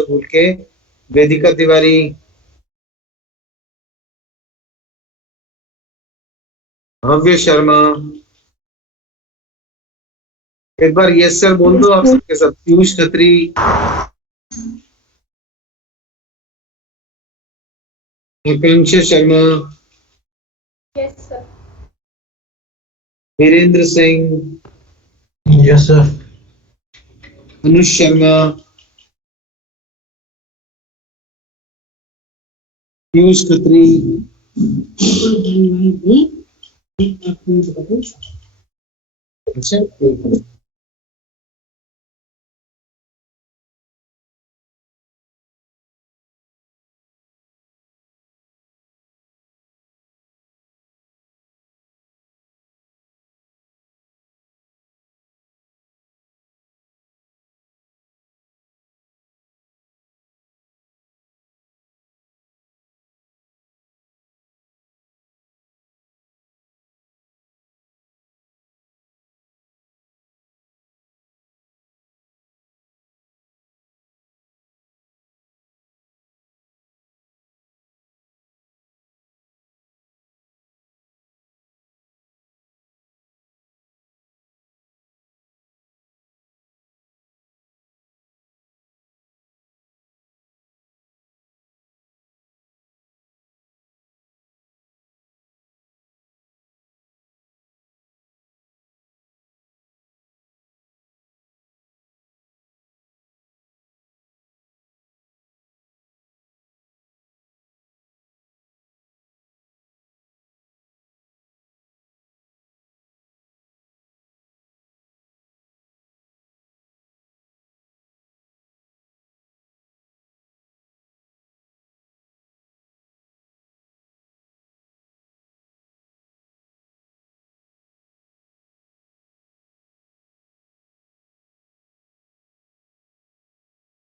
बोल के वेदिका तिवारी, भव्य शर्मा, एक बार यस सर बोल दो आप सबके साथ। Piyush Khatri, Akanksha Sharma, yes sir. Virendra Singh, yes sir. Anuj Sharma, Piyush Khatri. अच्छा, एक मिनट।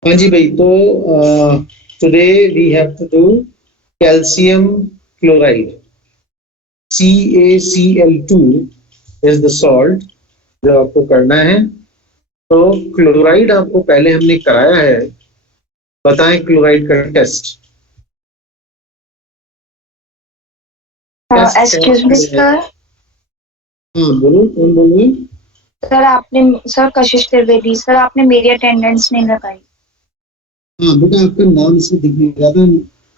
हाँ जी भाई, तो today we have to do calcium chloride. CaCl2 is the salt जो आपको करना है। तो क्लोराइड आपको पहले हमने कराया है, बताएं क्लोराइड का टेस्ट। Excuse me sir. हाँ बोलो, कौन बोल रहे हैं? सर आपने सर कशिश त्रिवेदी सर, आपने मेरी अटेंडेंस नहीं लगाई। हाँ बेटा, आपका नाम इसमें दिख नहीं रहा था,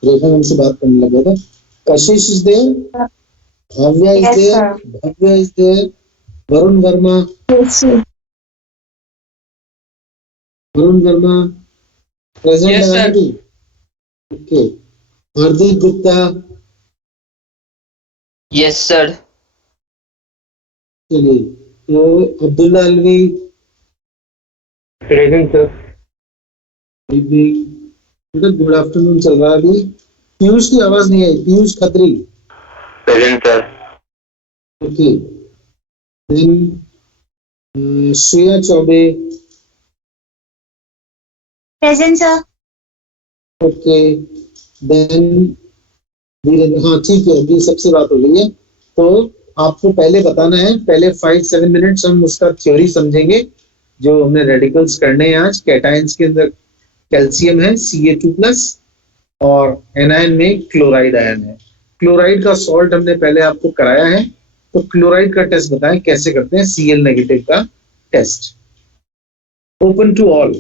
रेखा हमसे बात करने लगा था। Kashish is there, Bhavya is yes there, sir. Bhavya is there, Varun Verma, yes sir. Varun Verma present Yes, है sir. अभी। Okay, Hardik Gupta, yes sir. चलिए, तो अब्दुल्ला अलवी, प्रेजेंट सर। बेटा गुड आफ्टरनून चल रहा है अभी। पीयूष की आवाज नहीं आई, Piyush Khatri. Present sir. Okay, then Shreya Choubey. Present sir. Okay, then धीरे, हाँ ठीक है, अभी सबसे बात हो गई है। तो आपको पहले बताना है, पहले 5-7 मिनट्स हम उसका थ्योरी समझेंगे जो हमने रेडिकल्स करने हैं आज। कैटायंस के अंदर कैल्शियम है Ca2+, और एनायन में क्लोराइड आयन है। क्लोराइड का सॉल्ट हमने पहले आपको कराया है, तो क्लोराइड का टेस्ट बताएं कैसे करते हैं, Cl- का टेस्ट। Open to all.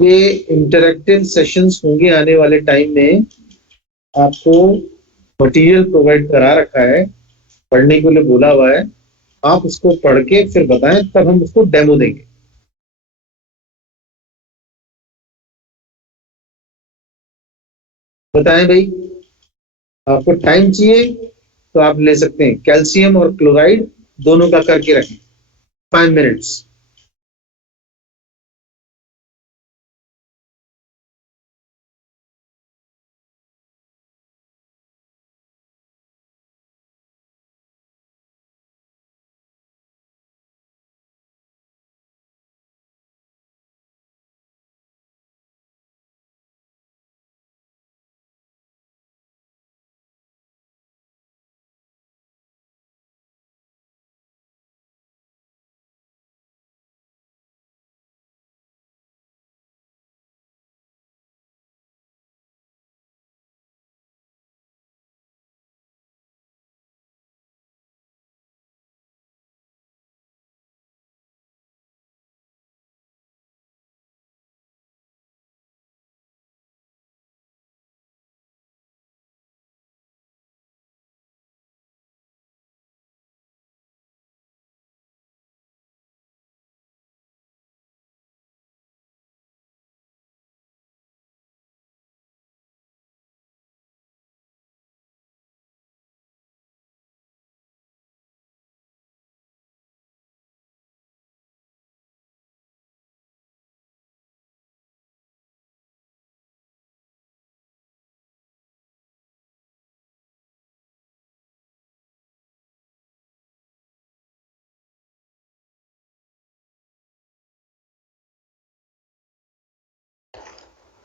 ये इंटरैक्टिव सेशंस होंगे आने वाले टाइम में। आपको मटेरियल प्रोवाइड करा रखा है, पढ़ने के लिए बोला हुआ है, आप उसको पढ़ के फिर बताएं, तब हम उसको डेमो देंगे। बताएं भाई, आपको टाइम चाहिए तो आप ले सकते हैं, कैल्शियम और क्लोराइड दोनों का करके रखें, 5 मिनट्स।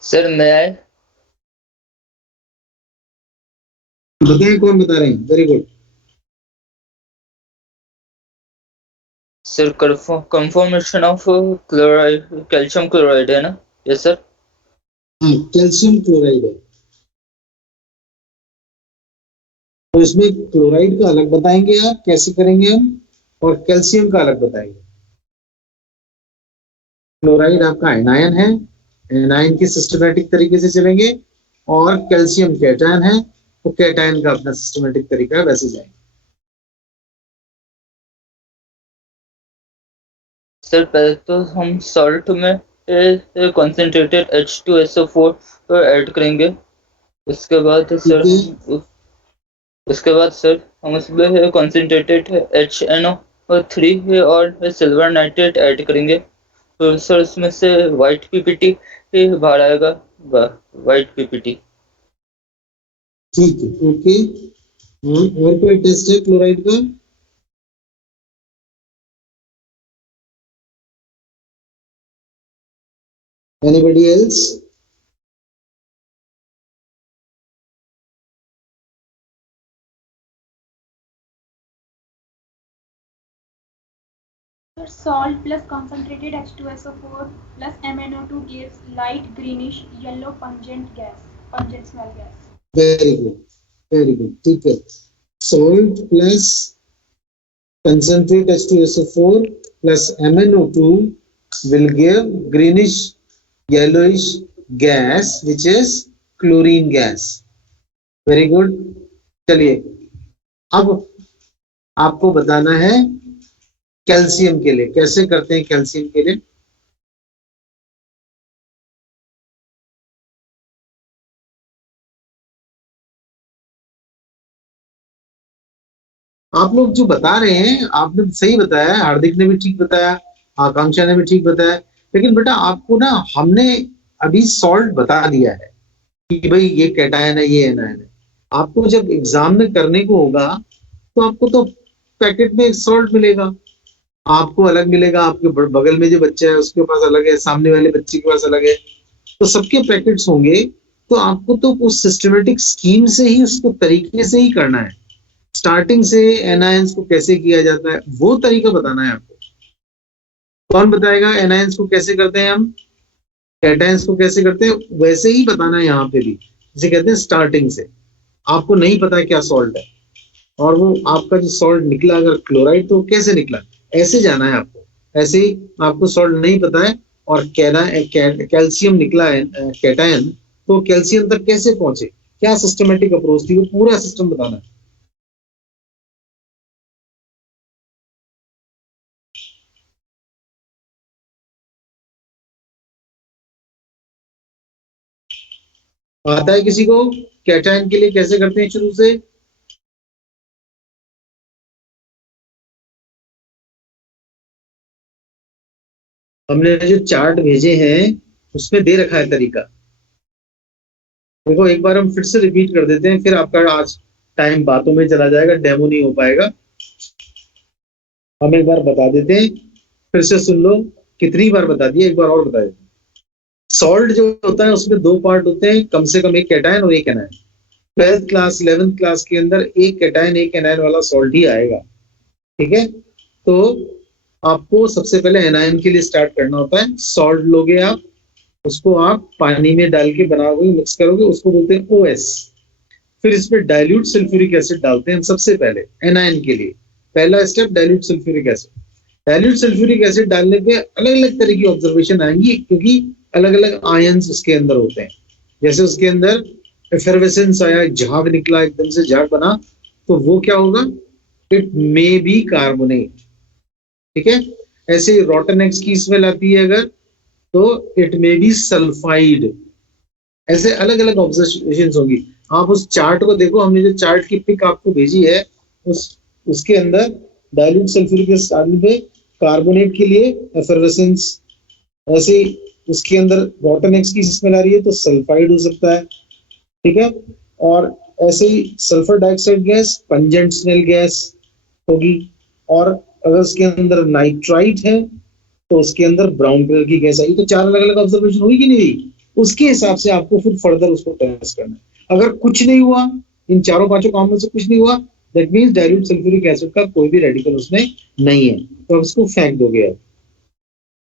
सर मैं बताएं कौन बता रहे हैं? Very good. Sir confirmation of chloride, calcium chloride है ना? Yes sir. हाँ, कैल्शियम क्लोराइड है। तो इसमें क्लोराइड का अलग बताएंगे आप कैसे करेंगे हम, और कैल्शियम का अलग बताएंगे। क्लोराइड आपका एनायन है, एनायन की सिस्टमैटिक तरीके से चलेंगे, और कैल्शियम कैटायन है, तो कैटायन का अपना सिस्टमैटिक तरीका है, वैसे जाएंगे। सर पहले तो हम सॉल्ट में कंसंट्रेटेड H2SO4 ऐड करेंगे। उसके बाद सर हम उसमें कंसंट्रेटेड HNO3 और सिल्वर नाइट्रेट ऐड करेंगे। तो सर उसमें से वाइट पीपीटी बाहर आएगा, वाइट पीपीटी। ठीक है, ओके। और कोई टेस्ट है क्लोराइड का? Anybody else? Salt plus concentrated H2SO4 plus MnO2 gives light greenish yellow pungent smell gas. Very good, very good, ठीक है। Salt plus concentrate H2SO4 plus MnO2 will give greenish yellowish gas which is chlorine gas. Very good. चलिए अब आपको बताना है calcium के लिए कैसे करते हैं। कैल्शियम के लिए आप लोग जो बता रहे हैं, आपने सही बताया, हार्दिक ने भी ठीक बताया, आकांक्षा ने भी ठीक बताया, लेकिन बेटा आपको ना हमने अभी सॉल्ट बता दिया है कि भाई ये कैटायन है, ये एनायन है। आपको जब एग्जाम में करने को होगा तो आपको तो पैकेट में सॉल्ट मिलेगा, आपको अलग मिलेगा, आपके बगल में जो बच्चा है उसके पास अलग है, सामने वाले बच्चे के पास अलग है, तो सबके पैकेट्स होंगे। तो आपको तो उस सिस्टमेटिक स्कीम से ही, उसको तरीके से ही करना है। स्टार्टिंग से एनायंस को कैसे किया जाता है वो तरीका बताना है आपको। कौन बताएगा एनायंस को कैसे करते हैं हम, कैटायंस को कैसे करते हैं, वैसे ही बताना है यहाँ पे भी, जिसे कहते हैं स्टार्टिंग से। आपको नहीं पता क्या सॉल्ट है, और वो आपका जो सॉल्ट निकला अगर क्लोराइड, तो कैसे निकला, ऐसे जाना है आपको। ऐसे ही आपको सॉल्ट नहीं पता है और कैल्शियम निकला है कैटायन, तो कैल्शियम तक कैसे पहुंचे, क्या सिस्टमेटिक अप्रोच थी, वो पूरा सिस्टम बताना है। आता है किसी को कैटायन के लिए कैसे करते हैं शुरू से? हमने जो चार्ट भेजे हैं उसमें दे रखा है तरीका। देखो एक बार हम फिर से रिपीट कर देते हैं, फिर आपका आज टाइम बातों में चला जाएगा, डेमो नहीं हो पाएगा। हम एक बार बता देते हैं, फिर से सुन लो। कितनी बार बता दिया, एक बार और बता देते हैं। सॉल्ट जो होता है उसमें दो पार्ट होते हैं, कम से कम एक कैटायन और एक anion. 12th class 11th class के अंदर एक कैटायन एक एनायन वाला सॉल्ट ही आएगा, ठीक है। तो आपको सबसे पहले एनायन के लिए स्टार्ट करना होता है। सॉल्ट लोगे आप, उसको आप पानी में डाल के बनाओगे, मिक्स करोगे, उसको बोलते हैं OS। फिर इसमें डाइल्यूट सल्फ्यूरिक एसिड डालते हैं हम सबसे पहले एनायन के लिए। पहला step dilute sulphuric acid. Dilute sulphuric acid डालने पे अलग अलग तरह की ऑब्जर्वेशन आएंगी, क्योंकि अलग अलग आयंस उसके अंदर होते हैं। जैसे उसके अंदर एफरवेसेंस आया, झाग निकला, एकदम से झाग बना, तो वो क्या होगा, इट मे बी कार्बोनेट, ठीक है। ऐसे रॉटन एग्स की स्मेल आती है अगर, तो इट मे बी सल्फाइड। ऐसे अलग अलग ऑब्जर्वेशन होगी। आप उस चार्ट को देखो, हमने जो चार्ट की पिक आपको भेजी है उसके अंदर डाइल्यूट सल्फ्यूरिक एसिड डालने पे कार्बोनेट के लिए एफरवेसेंस, ऐसे उसके अंदर रॉटन एक्स की स्मेल आ रही है तो सल्फाइड हो सकता है, ठीक है। और ऐसे ही sulphur dioxide gas pungent smell gas होगी। और अगर उसके अंदर नाइट्राइट है तो उसके अंदर ब्राउन कलर की गैस आई। तो चार अलग अलग ऑब्जर्वेशन हुई कि नहीं हुई? उसके हिसाब से आपको फिर फर्दर उसको टेस्ट करना है। अगर कुछ नहीं हुआ, इन चारों पांचों कामों में से कुछ नहीं हुआ, that means dilute sulphuric acid का कोई भी रेडिकल उसमें नहीं है, तो आप इसको फेंक दोगे।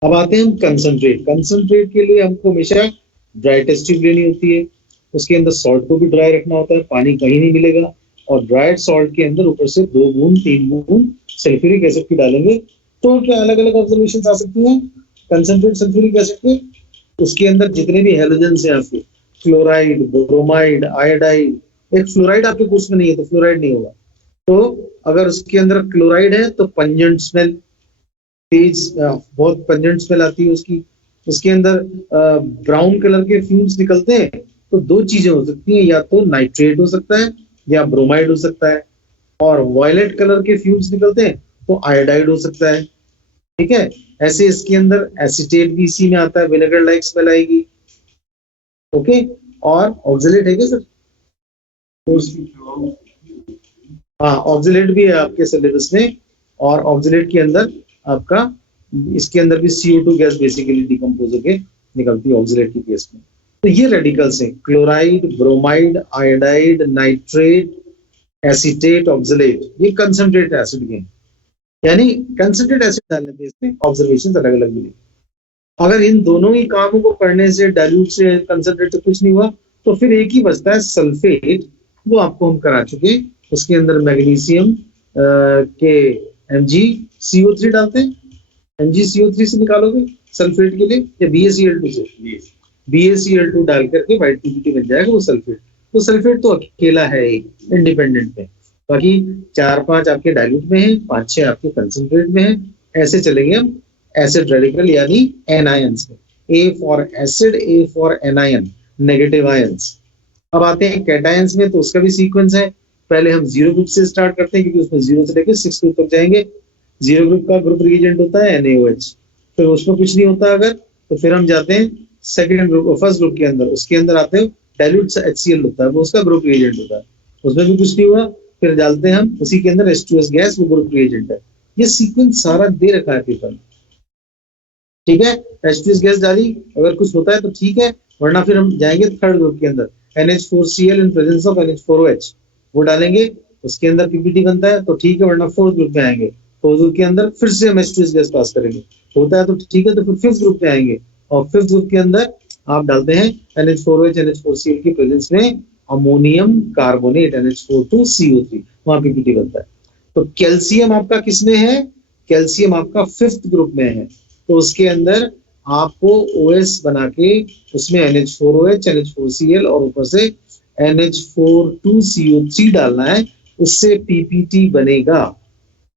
अब आते हैं हम कंसंट्रेट। कंसंट्रेट के लिए हमको हमेशा ड्राई टेस्ट ट्यूब लेनी होती है, उसके अंदर सॉल्ट को भी ड्राई रखना होता है, पानी कहीं नहीं मिलेगा, और ड्राइड सॉल्ट के अंदर ऊपर से 2 बूंद 3 बूंद सल्फ्यूरिक एसिड की डालेंगे। तो क्या अलग अलग ऑब्जर्वेशन आ सकती हैं कंसंट्रेट सल्फ्यूरिक एसिड के? उसके अंदर जितने भी हेलोजेंस हैं आपके, फ्लोराइड, ब्रोमाइड, आयोडाइड, एक फ्लोराइड आपके कोर्स में नहीं है तो फ्लोराइड नहीं होगा। तो अगर उसके अंदर क्लोराइड है तो पंजेंट स्मेल, तेज बहुत पंजेंट स्मेल आती है उसकी। उसके अंदर ब्राउन कलर के फ्यूम्स निकलते हैं, तो 2 चीजें हो सकती हैं, या तो नाइट्रेट हो सकता है या ब्रोमाइड हो सकता है, और वायलेट कलर के फ्यूम्स निकलते हैं तो आयोडाइड हो सकता है। ठीक है, ऐसे इसके अंदर एसिटेट भी इसी में आता है, विनेगर लाइक स्मेल आएगी। ओके, और ऑक्सलेट है क्या सर? हाँ, ऑक्सलेट भी है आपके सिलेबस में, और ऑक्सलेट के अंदर आपका इसके अंदर भी CO2 गैस बेसिकली डिकम्पोज होकर निकलती है ऑक्सलेट की केस में। तो ये रेडिकल्स हैं, chloride, bromide, iodide, nitrate, acetate, oxalate, ये कंसंट्रेट एसिड के, यानी कंसंट्रेट एसिड डालने पे इसमें ऑब्जर्वेशन अलग अलग मिले। अगर इन दोनों ही कामों को करने से, डाइल्यूट से, कंसंट्रेट से कुछ नहीं हुआ, तो फिर एक ही बचता है सल्फेट, वो आपको हम करा चुके। उसके अंदर मैग्नीशियम के MgCO3 डालते हैं, MgCO3 से निकालोगे सल्फेट के लिए, या BaCl2 से? BaCl2 डाल करके व्हाइट पीपीटी बन जाएगा वो सल्फेट। तो सल्फेट तो अकेला है एक इंडिपेंडेंट में, बाकी 4-5 आपके डाइल्यूट में है, 5-6 आपके कंसंट्रेट में है। ऐसे चलेंगे हम एसिड रेडिकल यानी एनायंस में, A for acid, A for anion, negative ions. अब आते हैं कैटायंस में, तो उसका भी सीक्वेंस है। पहले हम 0 ग्रुप से स्टार्ट करते हैं, क्योंकि उसमें 0 से लेकर 6 ग्रुप तक जाएंगे। 0 ग्रुप का ग्रुप रिएजेंट होता है NaOH, फिर उसमें कुछ नहीं होता अगर, तो फिर हम जाते हैं सेकंड ग्रुप, फर्स्ट ग्रुप के अंदर। उसके अंदर आते हैं डाइल्यूट HCl होता है, वो उसका ग्रुप रिएजेंट होता है, उसमें भी कुछ नहीं हुआ, फिर डालते हैं हम उसी के अंदर H2S गैस, वो ग्रुप रिएजेंट है। ये सीक्वेंस सारा दे रखा है पेपर में, ठीक है। H2S गैस डाली, अगर कुछ होता है तो ठीक है, वरना फिर हम जाएंगे थर्ड ग्रुप के अंदर, NH4Cl in presence of NH4OH, वो डालेंगे, उसके अंदर पीपीटी बनता है तो ठीक है, वरना फोर्थ ग्रुप में आएंगे। फोर्थ ग्रुप के अंदर फिर से हम H2S गैस पास करेंगे, होता है तो ठीक है, तो फिर फिफ्थ ग्रुप में आएंगे, और फिफ्थ ग्रुप के अंदर आप डालते हैं NH4OH, NH4Cl की प्रेजेंस में अमोनियम कार्बोनेट, NH4 2CO3, वहां पीपीटी बनता है। तो कैल्शियम आपका किसमें है? कैल्शियम आपका फिफ्थ ग्रुप में है, तो उसके अंदर आपको OS बना के उसमें NH4OH, NH4Cl और ऊपर से NH4 2CO3 डालना है, उससे पीपीटी बनेगा।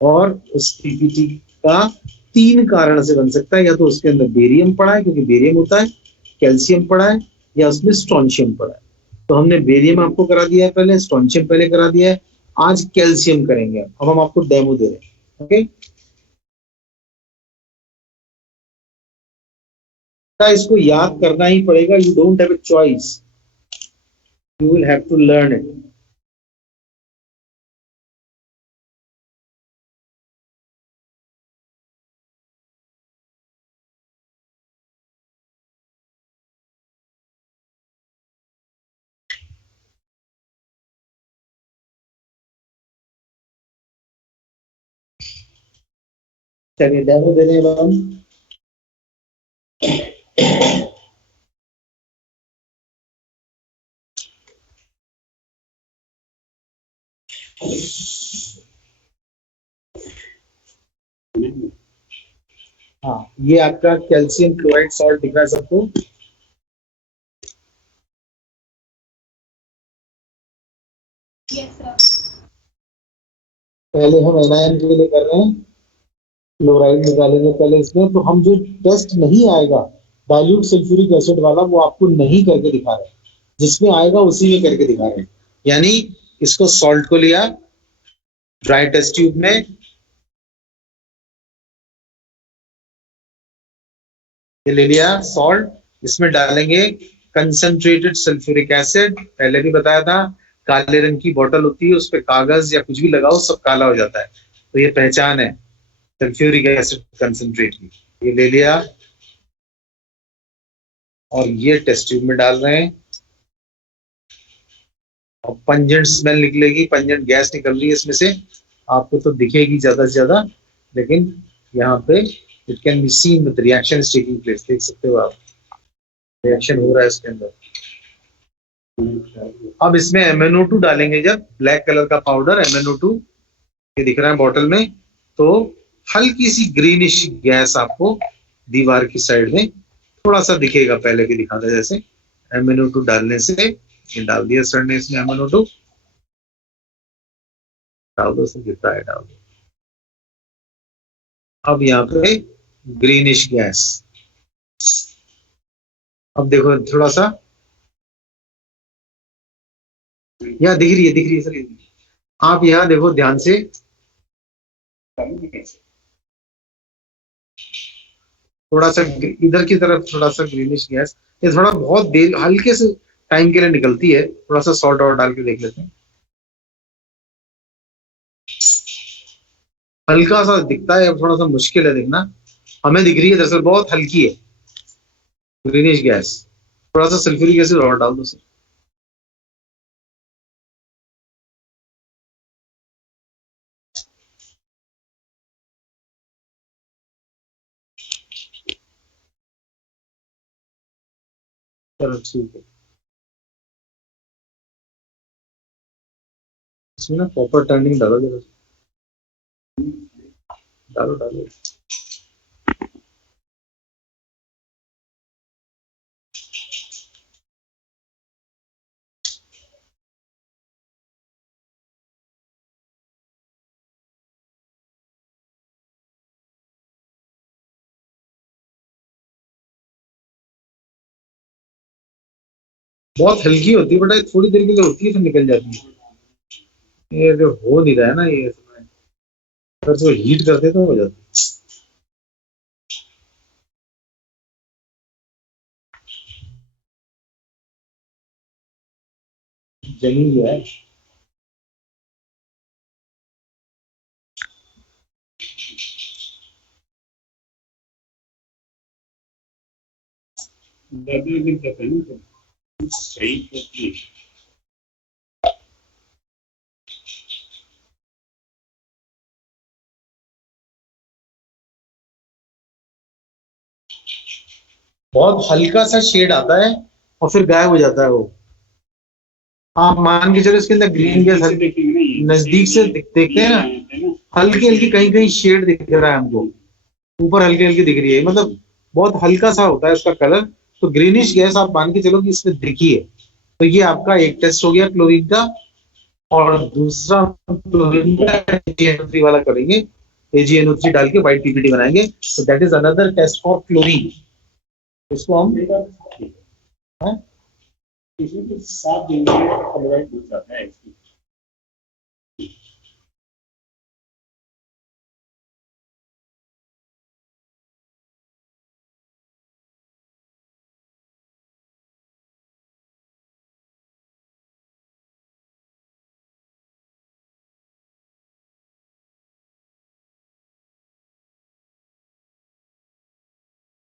और उस पीपीटी का 3 कारण से बन सकता है, या तो उसके अंदर बेरियम पड़ा है क्योंकि बेरियम होता है, कैल्शियम पड़ा है, या उसमें स्ट्रोंशियम पड़ा है। तो हमने बेरियम आपको करा दिया है पहले, स्ट्रोंशियम पहले करा दिया है, आज कैल्शियम करेंगे। अब हम आपको डेमो दे रहे हैं, ओके। इसको याद करना ही पड़ेगा, you don't have a choice, you will have to learn it. चलिए डेमो दे रहे हैं हम। हाँ, ये आपका कैल्शियम क्लोराइड सॉल्ट दिख रहा है सबको? Yes sir. पहले हम एनायन के लिए कर रहे हैं, क्लोराइड निकालेंगे पहले इसमें। तो हम जो टेस्ट नहीं आएगा डाइल्यूट सल्फ्यूरिक एसिड वाला, वो आपको नहीं करके दिखा रहे हैं, जिसमें आएगा उसी में करके दिखा रहे हैं। यानी इसको सॉल्ट को लिया ड्राई टेस्ट ट्यूब में, ये ले लिया सॉल्ट, इसमें डालेंगे कंसंट्रेटेड सल्फ्यूरिक एसिड। पहले भी बताया था, काले रंग की बोतल होती है, उस पर कागज या कुछ भी लगाओ सब काला हो जाता है, तो ये पहचान है सल्फ्यूरिक एसिड कंसंट्रेट की। ये ले लिया, और ये टेस्ट ट्यूब में डाल रहे हैं और पंजेंट स्मेल निकलेगी, पंजेंट गैस निकल रही है इसमें से, आपको तो दिखेगी ज्यादा से ज्यादा, लेकिन यहाँ पे it can be seen with reaction is taking place, देख सकते हो आप रिएक्शन हो रहा है इसके अंदर। अब इसमें MnO2 डालेंगे, जब ब्लैक कलर का पाउडर MnO2 ये दिख रहा है बॉटल में, तो हल्की सी ग्रीनिश गैस आपको दीवार की साइड में थोड़ा सा दिखेगा, पहले भी दिखा था जैसे। MnO2 डालने से, ये डाल दिया सर ने इसमें MnO2, डाल दो सर, कितना है डाल दो। अब यहाँ पे ग्रीनिश गैस, अब देखो थोड़ा सा, यहाँ दिख रही है सर, आप यहाँ देखो ध्यान से, थोड़ा सा इधर की तरफ थोड़ा सा ग्रीनिश गैस, ये थोड़ा बहुत देर हल्के से टाइम के लिए निकलती है, थोड़ा सा सॉल्ट और डाल के देख लेते हैं। हल्का सा दिखता है, थोड़ा सा मुश्किल है दिखना, हमें दिख रही है दरअसल बहुत हल्की है ग्रीनिश गैस, थोड़ा सा सल्फ्यूरिक एसिड और डाल दो सर। चलो ठीक है, इसमें ना कॉपर टर्निंग डालो जरा, डालो डालो। बहुत हल्की होती है बेटा, थोड़ी देर के लिए होती है फिर निकल जाती है, ये जो हो नहीं रहा है ना ये, अगर इसको हीट करते तो हो जाती है, जमी गया है। बहुत हल्का सा शेड आता है और फिर गायब हो जाता है वो, आप मान के चलो इसके अंदर ग्रीन गैस नजदीक से देखते हैं ना, हल्की हल्की कहीं कहीं शेड दिख रहा है हमको, ऊपर हल्की हल्की दिख रही है, मतलब बहुत हल्का सा होता है इसका कलर, तो ग्रीनिश गैस आप मान के चलो कि इसमें दिखी है। तो ये आपका एक टेस्ट हो गया क्लोरीन का, और दूसरा क्लोरीन का AgNO3 वाला करेंगे, AgNO3 डाल के व्हाइट पीपीटी बनाएंगे, तो that is another test for chlorine. इसको हम इसमें सात दिन में क्लोराइड हो जाता है।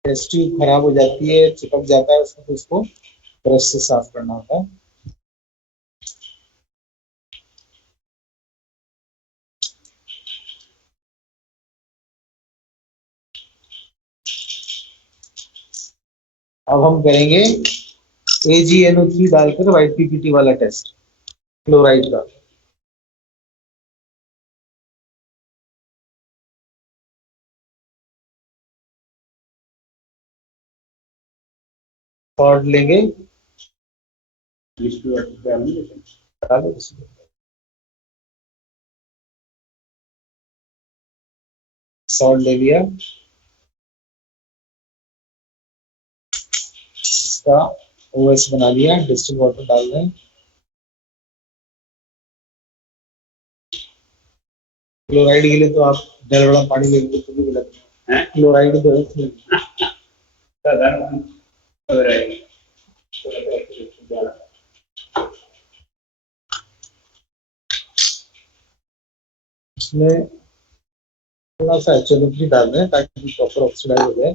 टेस्ट ट्यूब खराब हो जाती है, चिपक जाता है उसको, तो उसको ब्रश से साफ करना होता है। अब हम करेंगे AgNO3 डालकर व्हाइट पीपीटी वाला टेस्ट क्लोराइड का। सॉल्ट लेंगे, सॉल्ट ले लिया, इसका OS बना लिया, डिस्टिल वाटर डाल दें, क्लोराइड के लिए तो आप डर बड़ा पानी लेंगे तो भी गलत है, क्लोराइड तो इसमें थोड़ा सा HNO3 डाल दें ताकि प्रॉपर ऑक्सीडाइज हो जाए।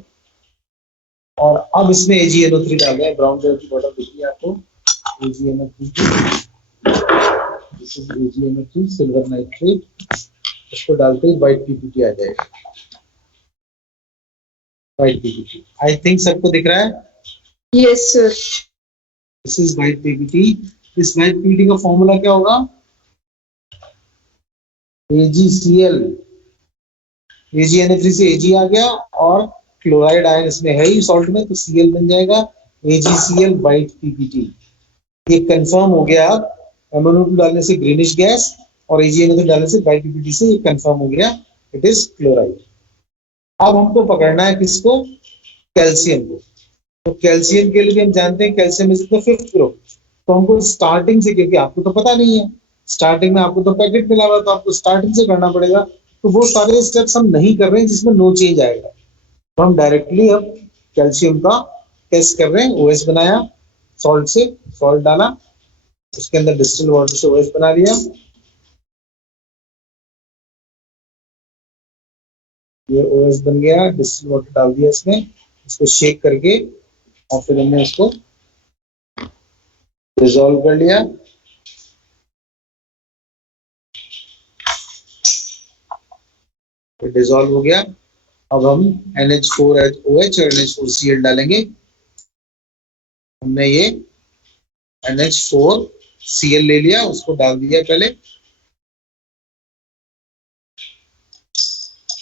और अब इसमें AgNO3 डाल रहे हैं, ब्राउन कलर की बॉटल दिख रही है आपको, AgNO3, this is AgNO3 silver nitrate, इसको डालते ही व्हाइट पीपीटी आ जाएगा, व्हाइट पीपीटी। आई थिंक सबको दिख रहा है? Yes sir. This is white PPT. इस व्हाइट पीपीटी का फॉर्मूला क्या होगा? AgCl, AgNO3 से Ag आ गया और क्लोराइड आयन इसमें है ही सॉल्ट में, तो Cl बन जाएगा AgCl व्हाइट पीपीटी। ये कंफर्म हो गया। अब MnO2 डालने से ग्रीनिश गैस और AgNO3 डालने से व्हाइट पीपीटी से ये कंफर्म हो गया, इट इज क्लोराइड। अब हमको पकड़ना है किसको? कैल्शियम को। तो कैल्शियम के लिए भी हम जानते हैं calcium is the fifth group. तो हमको स्टार्टिंग से, क्योंकि आपको तो पता नहीं है, स्टार्टिंग में आपको तो पैकेट मिला हुआ, तो आपको स्टार्टिंग से करना पड़ेगा। तो वो सारे स्टेप्स हम नहीं कर रहे हैं जिसमें नो चेंज आएगा, तो हम डायरेक्टली अब कैल्शियम का टेस्ट कर रहे हैं। OH बनाया सॉल्ट से, सॉल्ट डाला, उसके अंदर डिस्टिल वाटर से OH बना लिया, ये OH बन गया, डिस्टिल वाटर डाल दिया इसमें, इसको शेक करके और फिर हमने उसको डिसॉल्व कर लिया। डिसॉल्व हो गया। अब हम NH4OH और NH4Cl डालेंगे। हमने ये NH4Cl ले लिया, उसको डाल दिया पहले।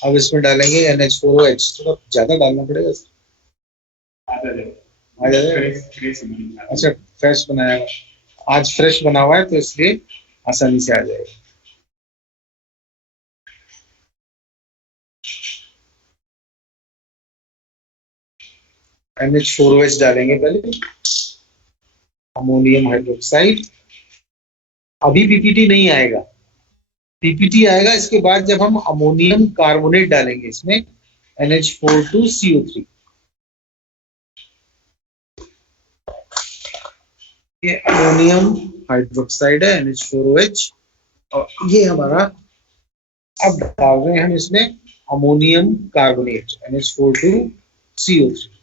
अब इसमें डालेंगे NH4OH, थोड़ा ज्यादा डालना पड़ेगा, आ जाएगा। अच्छा, फ्रेश बनाया हुआ, आज फ्रेश बना हुआ है तो इसलिए आसानी से आ जाएगा। NH4OH डालेंगे पहले, अमोनियम हाइड्रोक्साइड। अभी पीपीटी नहीं आएगा, पीपीटी आएगा इसके बाद जब हम अमोनियम कार्बोनेट डालेंगे इसमें, NH42CO3। ये अमोनियम हाइड्रोक्साइड है, NH4OH, और ये हमारा, अब डाल रहे हैं हम इसमें अमोनियम कार्बोनेट, NH42CO3।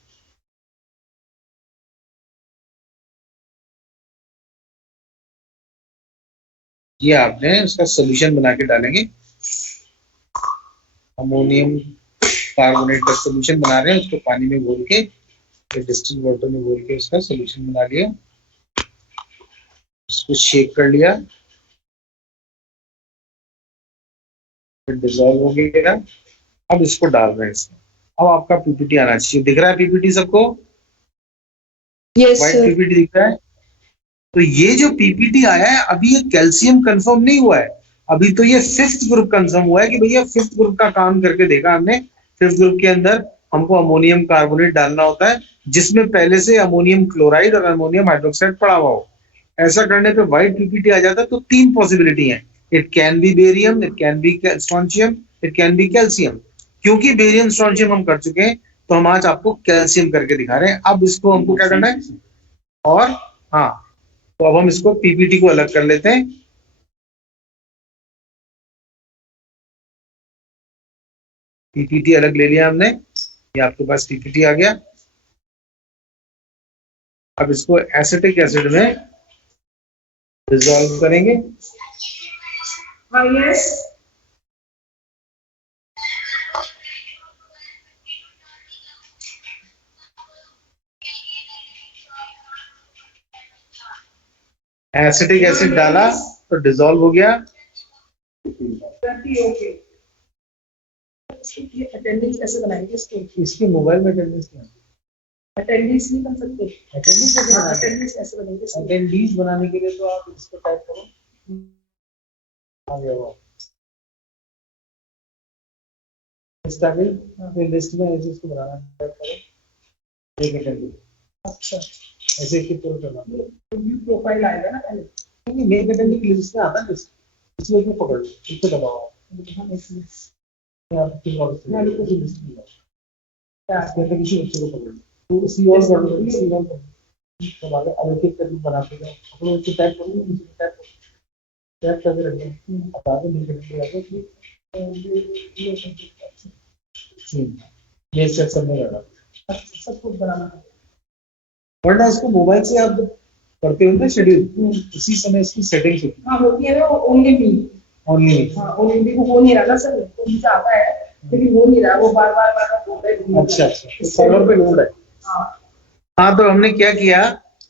ये आपने उसका सोल्यूशन बना के डालेंगे, अमोनियम कार्बोनेट का सोल्यूशन बना रहे हैं, उसको पानी में घोल के, डिस्टिल वाटर में घोल के उसका सोल्यूशन बना लिया, इसको शेक कर लिया, फिर डिसॉल्व हो गया। अब इसको डाल रहे हैं इसमें। अब आपका पीपीटी आना चाहिए, दिख रहा है पीपीटी सबको? Yes white sir. पीपीटी दिख रहा है। तो ये जो पीपीटी आया है, अभी ये कैल्शियम कंफर्म नहीं हुआ है, अभी तो ये फिफ्थ ग्रुप कंफर्म हुआ है कि भैया फिफ्थ ग्रुप का काम करके देखा हमने। फिफ्थ ग्रुप के अंदर हमको अमोनियम कार्बोनेट डालना होता है, जिसमें पहले से अमोनियम क्लोराइड और अमोनियम हाइड्रोक्साइड पड़ा हुआ हो। ऐसा करने पे व्हाइट पीपीटी आ जाता है। तो तीन पॉसिबिलिटी है, it can be barium, it can be strontium, it can be calcium. क्योंकि बेरियम स्ट्रोंशियम हम कर चुके हैं, तो हम आज आपको कैल्शियम करके दिखा रहे हैं। अब इसको हमको क्या करना है, और हाँ, तो अब हम इसको पीपीटी को अलग कर लेते हैं। पीपीटी अलग ले लिया हमने, ये आपके पास पीपीटी आ गया। अब इसको एसिटिक एसिड में डिसॉल्व करेंगे। यस। एसिटिक एसिड डाला तो डिसॉल्व हो गया। अटेंडेंस कैसे बनाएंगे इसके मोबाइल में अटेंडेंस क्या है? अटेंडेंस नहीं बन सकते। अटेंडेंस कैसे बनाना है? अटेंडेंस कैसे बनेंगे अटेंडेंस बनाने के लिए तो आप इसको टाइप करो, आ गया वो लिस्ट आ गई। फिर लिस्ट में ऐसे इसको बनाना टाइप करो, एक अटेंडेंस। अच्छा, ऐसे एक पूरा करना। व्यू प्रोफाइल आएगा ना पहले। नहीं, मेक अटेंडेंस की लिस्ट में आता है लिस्ट, इसमें इसको पकड़ लो, इसको दबाओ आप, फिर वापस लिस्ट में जाओ, इसके अंदर किसी बच्चे को पकड़ लो, तो सी ऑन कर लो, सी ऑन कर लो, तब आगे अलग एक करके बनाते जाओ। अपने इसको टाइप करो, नीचे टाइप करो, टाइप करके रखो, अब आगे मेक अटेंडेंस आ गया कि ये सेक्शन में लगा। अच्छा, सब कुछ बनाना है। वरना इसको मोबाइल से आप करते हो ना शेड्यूल, उसी समय इसकी सेटिंग्स होती हाँ होती है ना, ओनली मी। है ऑनली। हाँ ओनली मी को हो नहीं रहा ना सर, तो मुझे आता है लेकिन हो नहीं रहा, वो बार बार बोल रहे हैं। अच्छा अच्छा, तो सर्वर पे लोड है। हाँ हाँ, तो हमने क्या किया,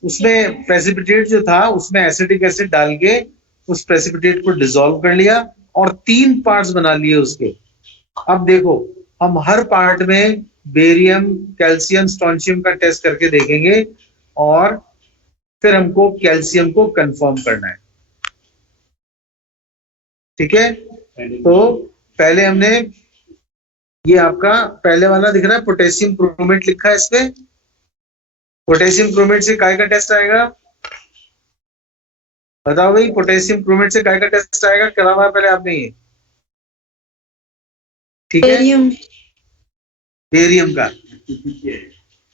उसमें प्रेसिपिटेट जो था उसमें एसिटिक एसिड डाल के उस प्रेसिपिटेट को डिसॉल्व कर लिया और 3 पार्ट्स बना लिए उसके। अब देखो, हम हर पार्ट में बेरियम, कैल्शियम, स्ट्रोंशियम का टेस्ट करके देखेंगे और फिर हमको कैल्शियम को कंफर्म करना है। ठीक है, तो पहले हमने ये आपका पहले वाला दिख रहा है, पोटेशियम क्रोमेट लिखा है इस पे। पोटेशियम क्रोमेट से काय का टेस्ट आएगा, बताओ भाई, पोटेशियम क्रोमेट से काय का टेस्ट आएगा, करा हुआ है पहले आपने ये, ठीक है। बेरियम का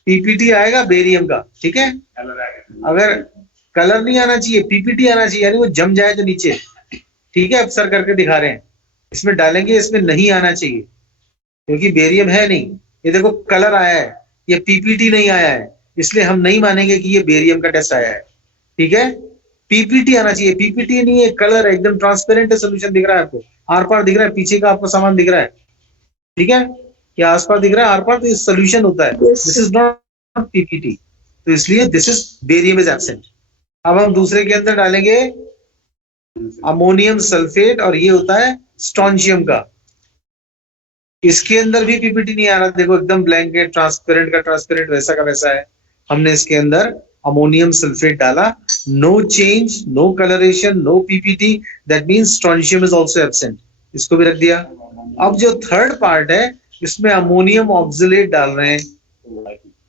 पीपीटी आएगा, बेरियम का, ठीक है। अगर कलर नहीं आना चाहिए, पीपीटी आना चाहिए, यानी वो जम जाए तो नीचे, ठीक है। अक्सर करके दिखा रहे हैं, इसमें डालेंगे, इसमें नहीं आना चाहिए क्योंकि बेरियम है नहीं। ये देखो कलर आया है, ये पीपीटी नहीं आया है, इसलिए हम नहीं मानेंगे कि ये बेरियम का टेस्ट आया है, ठीक है। पीपीटी आना चाहिए, पीपीटी नहीं है, कलर है, एकदम ट्रांसपेरेंट है, सोल्यूशन दिख रहा है आपको, आर पार दिख रहा है, पीछे का आपको सामान दिख रहा है, ठीक है। क्या आस पार दिख रहा है, आर पार, तो ये सोल्यूशन होता है। दिस इज नॉट पीपीटी, तो इसलिए this is barium is absent. अब हम दूसरे के अंदर डालेंगे अमोनियम सल्फेट और ये होता है स्ट्रोंशियम का। इसके अंदर भी पीपीटी नहीं आ रहा, देखो एकदम ब्लैंक है, ट्रांसपेरेंट का ट्रांसपेरेंट वैसा का वैसा है। हमने इसके अंदर अमोनियम सल्फेट डाला, no change, no coloration, no PPT, that means strontium is also absent, इसको भी रख दिया। अब जो थर्ड पार्ट है, इसमें अमोनियम ऑक्सलेट डाल रहे हैं,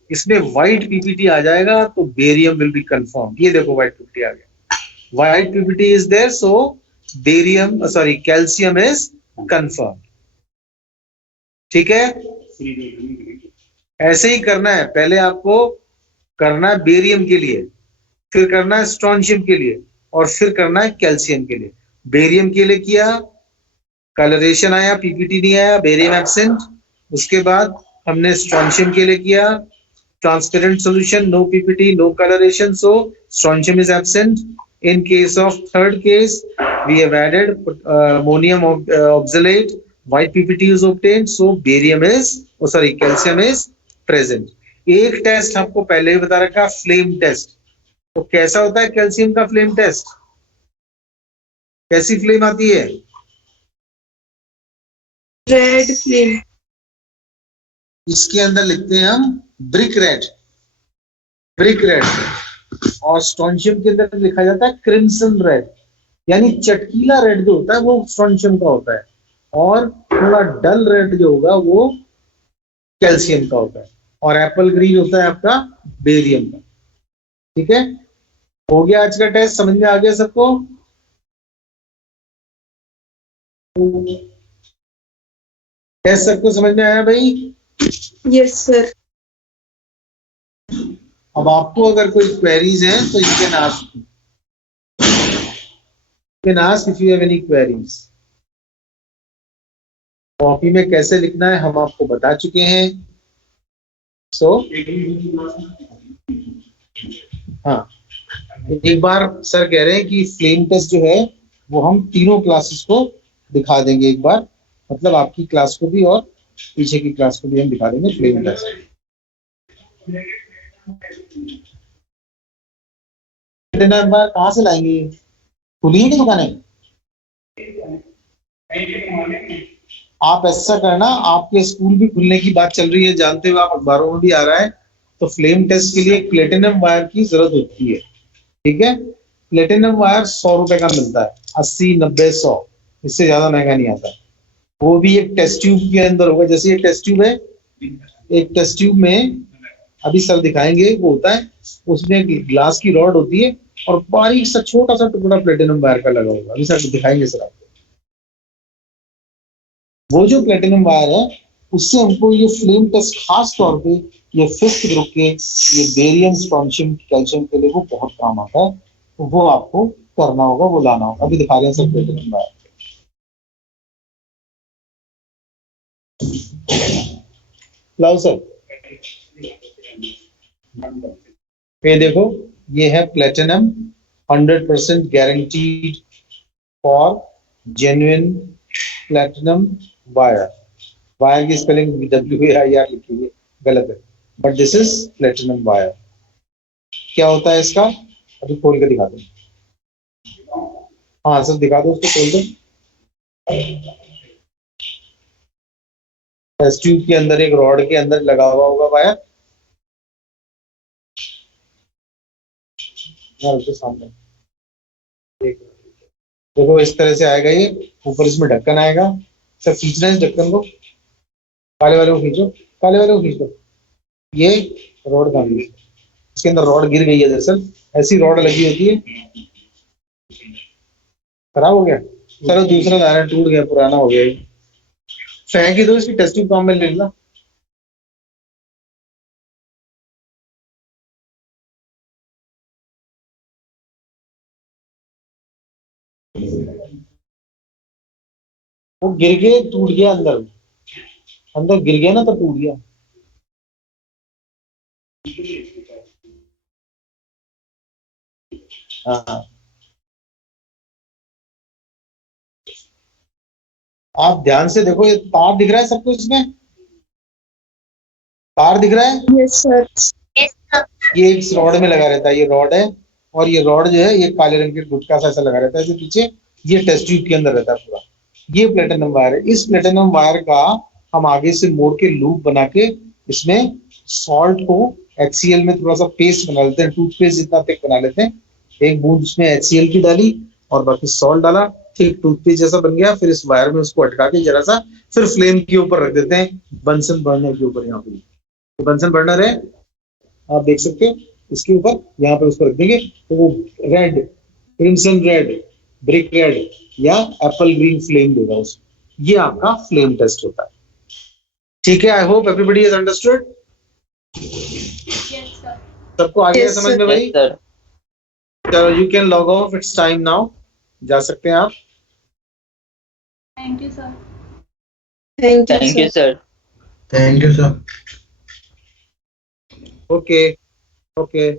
इसमें व्हाइट पीपीटी आ जाएगा तो बेरियम विल बी कंफर्म। ये देखो व्हाइट पीपीटी आ गया, white PPT is there, so barium sorry calcium is confirm, ठीक है। ऐसे ही करना है, पहले आपको करना है बेरियम के लिए, फिर करना है स्ट्रोंशियम के लिए और फिर करना है कैल्शियम के लिए। बेरियम के लिए किया, कलरेशन आया, पीपीटी नहीं आया, बेरियम एब्सेंट। उसके बाद हमने स्ट्रोंशियम के लिए किया, transparent solution, no PPT, no coloration, so strontium is absent. In case of third case, we have added ammonium oxalate, white ppt is obtained, so barium is calcium is present. एक test आपको पहले ही बता रखा, flame test. तो कैसा होता है calcium का फ्लेम टेस्ट, कैसी फ्लेम आती है, रेड फ्लेम। इसके अंदर लिखते हैं हम ब्रिक रेड, ब्रिक रेड। और स्ट्रोंशियम के अंदर लिखा जाता है क्रिम्सन रेड, यानी चटकीला रेड जो होता है वो स्ट्रोंशियम का होता है, और थोड़ा डल रेड जो होगा वो कैल्शियम का होता है, और एप्पल ग्रीन होता है आपका बेरियम का, ठीक है। हो गया आज का टेस्ट, समझ में आ गया सबको। टेस्ट सबको समझ में आया भाई? Yes sir. अब आपको अगर कोई क्वेरीज हैं तो you can ask, if you have any queries. Copy में कैसे लिखना है हम आपको बता चुके हैं। सो हाँ, एक बार सर कह रहे हैं कि फ्लेम टेस्ट जो है वो हम तीनों क्लासेस को दिखा देंगे एक बार, मतलब आपकी क्लास को भी और पीछे की क्लास को भी हम दिखा देंगे फ्लेम टेस्ट। नंबर कहाँ से लाएंगे, खुली है कि दुकानें? आप ऐसा करना, आपके स्कूल भी खुलने की बात चल रही है, जानते हुए आप अखबारों में भी आ रहा है, तो फ्लेम टेस्ट के लिए प्लेटिनम वायर की जरूरत होती है, ठीक है। प्लेटिनम वायर 100 रुपए का मिलता है, 80, 90, 100, इससे ज्यादा महंगा नहीं आता। वो भी एक टेस्ट ट्यूब के अंदर होगा, जैसे ये टेस्ट ट्यूब है, एक टेस्ट ट्यूब में अभी सर दिखाएंगे वो होता है, उसमें एक ग्लास की रॉड होती है और बारीक सा छोटा सा टुकड़ा प्लेटिनम वायर का लगा होगा, अभी सर दिखाएंगे सर आपको। वो जो प्लेटिनम वायर है उससे हमको ये फ्लेम टेस्ट खास तौर पे ये 5th ग्रुप के ये बेरियम, स्ट्रोंशियम, कैल्शियम के लिए वो बहुत काम आता है, तो वो आपको करना होगा, वो लाना होगा। अभी दिखा रहे हैं सर प्लेटिनम वायर। लाओ सर, ये देखो, ये है platinum 100% guaranteed for genuine platinum wire. Wire की स्पेलिंग WIR लिखी है, गलत है, but this is platinum wire. क्या होता है इसका, अभी खोल के दिखा दो। हाँ सर दिखा दो, उसको खोल दो। टेस्ट ट्यूब के अंदर एक रॉड के अंदर लगा हुआ होगा वायर, उसके सामने देखो इस तरह से आएगा ये, ऊपर इसमें ढक्कन आएगा। सर खींचना है इस ढक्कन को, काले वाले को खींचो, काले वाले को खींच दो। ये रॉड का, इसके अंदर रॉड गिर गई है, दरअसल ऐसी रॉड लगी होती है। खराब हो गया सर, दूसरा दाना टूट गया, पुराना हो गया, फेंक ही दो, इसकी टेस्ट ट्यूब काम में ले लो। वो गिर के टूट गया, अंदर अंदर गिर गया ना तो टूट गया। हाँ आप ध्यान से देखो, ये तार दिख रहा है सबको, इसमें तार दिख रहा है। Yes, sir. ये इस रॉड में लगा रहता है, ये रॉड है, और ये रॉड जो है ये काले रंग के गुटका सा ऐसा लगा रहता है, इसके पीछे ये टेस्ट ट्यूब के अंदर रहता है पूरा। ये प्लेटिनम वायर है। इस प्लेटिनम वायर का हम आगे से मोड़ के लूप बना के इसमें सॉल्ट को HCl में थोड़ा सा पेस्ट बना लेते हैं, टूथपेस्ट जितना थिक बना लेते हैं। एक बूंद उसमें HCl की डाली और बाकी सॉल्ट डाला, ठीक टूथपेस्ट जैसा बन गया। फिर इस वायर में उसको अटका के जरा सा, फिर फ्लेम के ऊपर रख देते हैं, बंसन बर्नर के ऊपर। यहाँ पे तो बंसन बर्नर है, आप देख सकते हो, इसके ऊपर यहाँ पे उसको रख देंगे तो वो red, crimson red, brick red या एप्पल ग्रीन फ्लेम देगा उसको। ये आपका फ्लेम टेस्ट होता है। ठीक है, I hope everybody has understood. Yes, sir. सबको आ गया Yes, समझ में sir. भाई? Yes, sir. चलो you can log of, it's time now, जा सकते हैं आप। Thank you, sir. Thank you, Thank sir. you, sir. Thank you, sir. Okay okay.